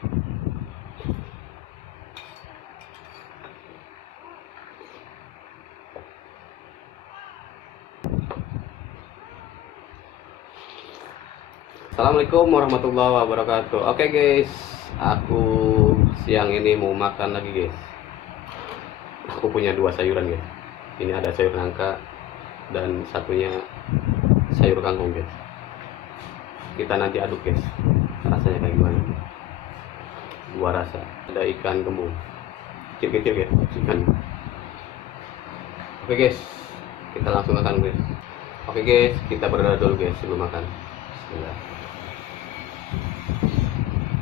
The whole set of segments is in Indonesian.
Assalamualaikum warahmatullahi wabarakatuh. Oke guys, aku siang ini mau makan lagi guys. Aku punya dua sayuran guys. Ini ada sayur nangka dan satunya sayur kangkung guys. Kita nanti aduk guys. Rasanya kayak gimana? Dua rasa. Ada ikan kembung, kecil-kecil guys, ikan. Oke guys, kita langsung makan guys. Oke guys, kita berdoa dulu guys sebelum makan. Bismillah.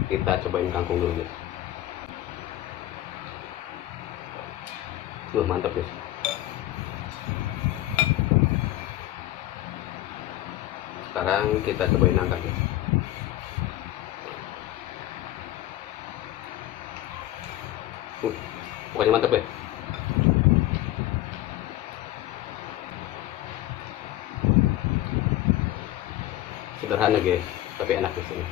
Kita cobain kangkung dulu guys. Mantap guys. Sekarang kita cobain nangka guys. Pokoknya mantap ya. Sederhana guys, tapi enak guys ini.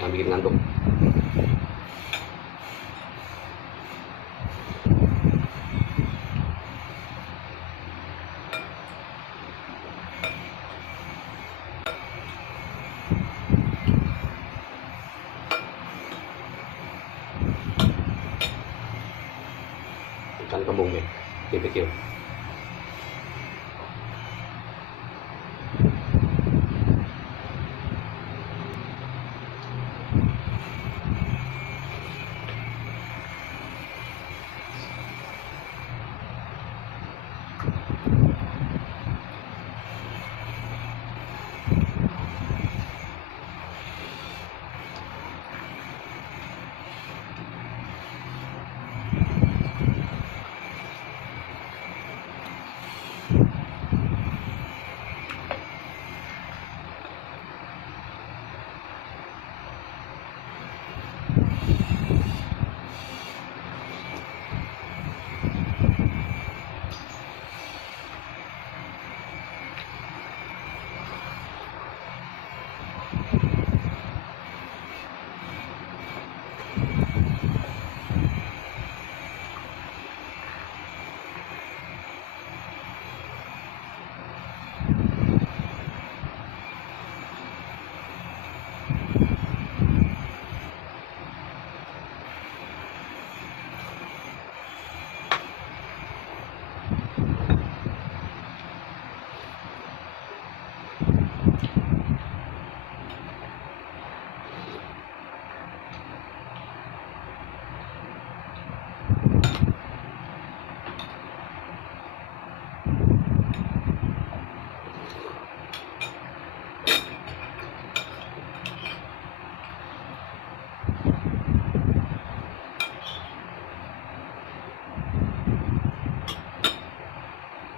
Yang bikin ngantuk. Ikan kembung guys, kecil.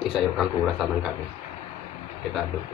Ini sayur kangkung rasa nangka guys. Kita aduk.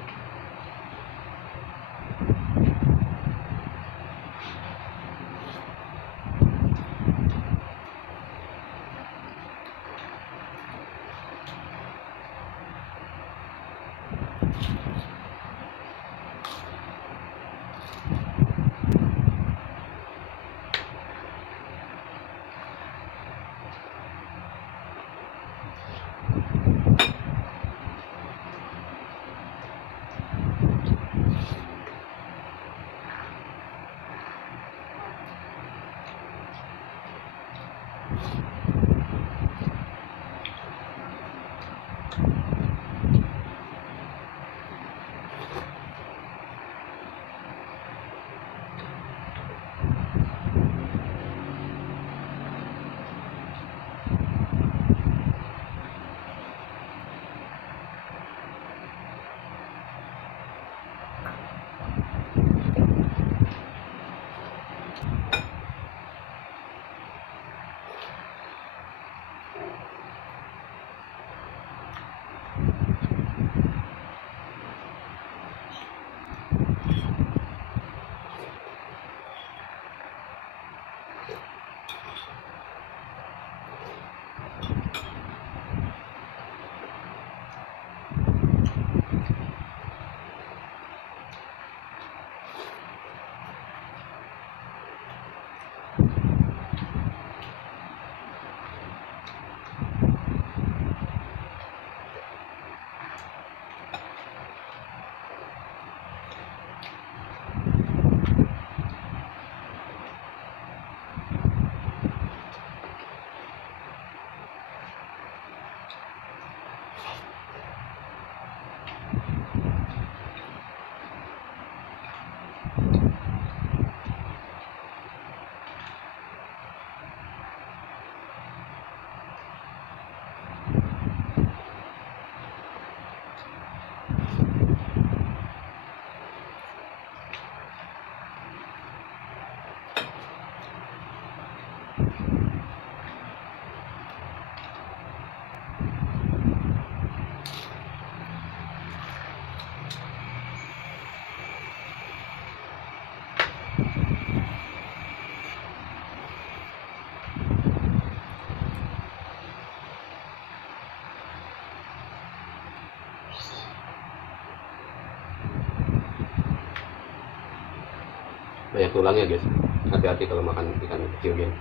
Banyak tulangnya guys, hati-hati kalau makan ikan kecil gini.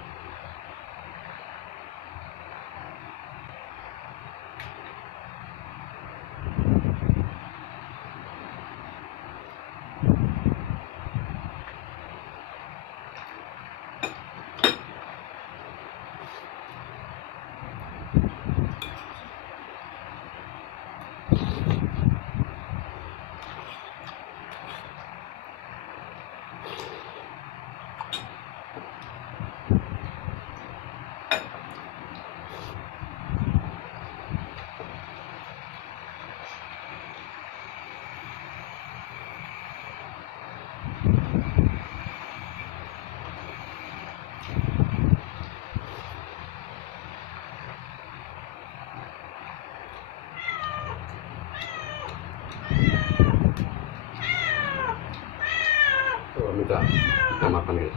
Minta kita makan guys,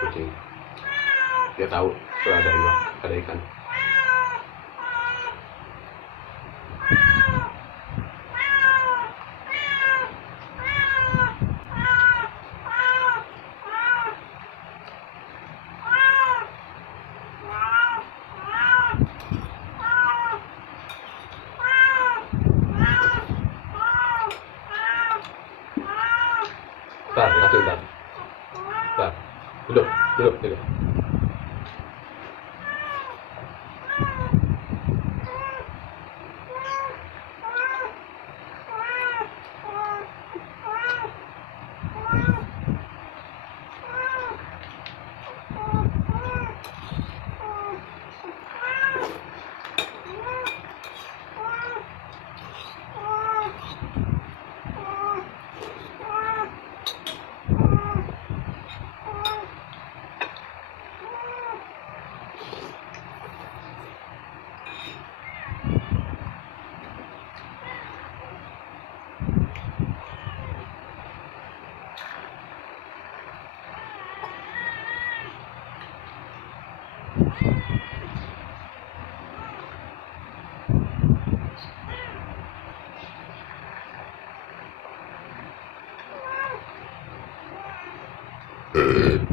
kucing dia tahu kalau ada ikan. Kasih bentar. Duduk.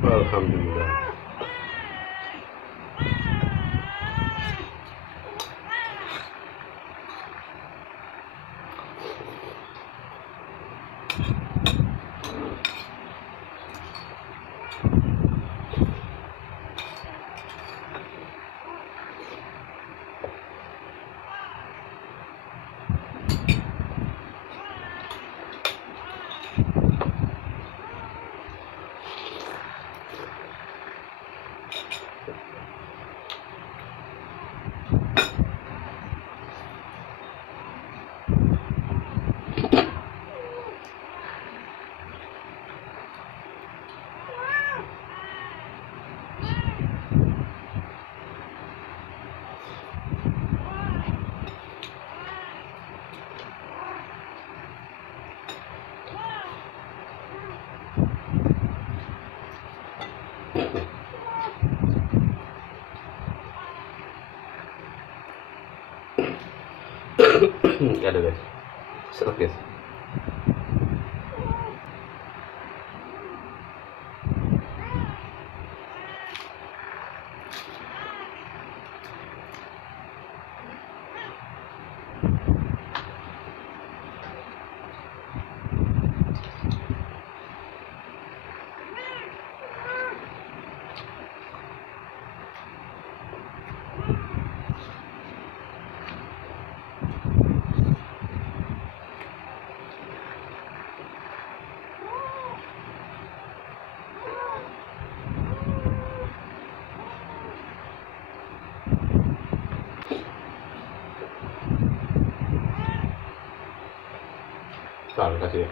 Alhamdulillah. Ada guys, seret guys. kental kasih.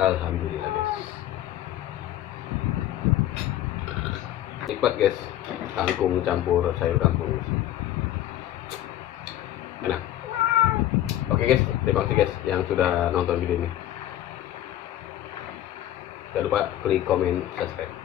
Alhamdulillah guys, nikmat guys, kangkung campur sayur kangkung, enak. Oke guys, terima kasih guys yang sudah nonton video ini. Jangan lupa klik komen, subscribe.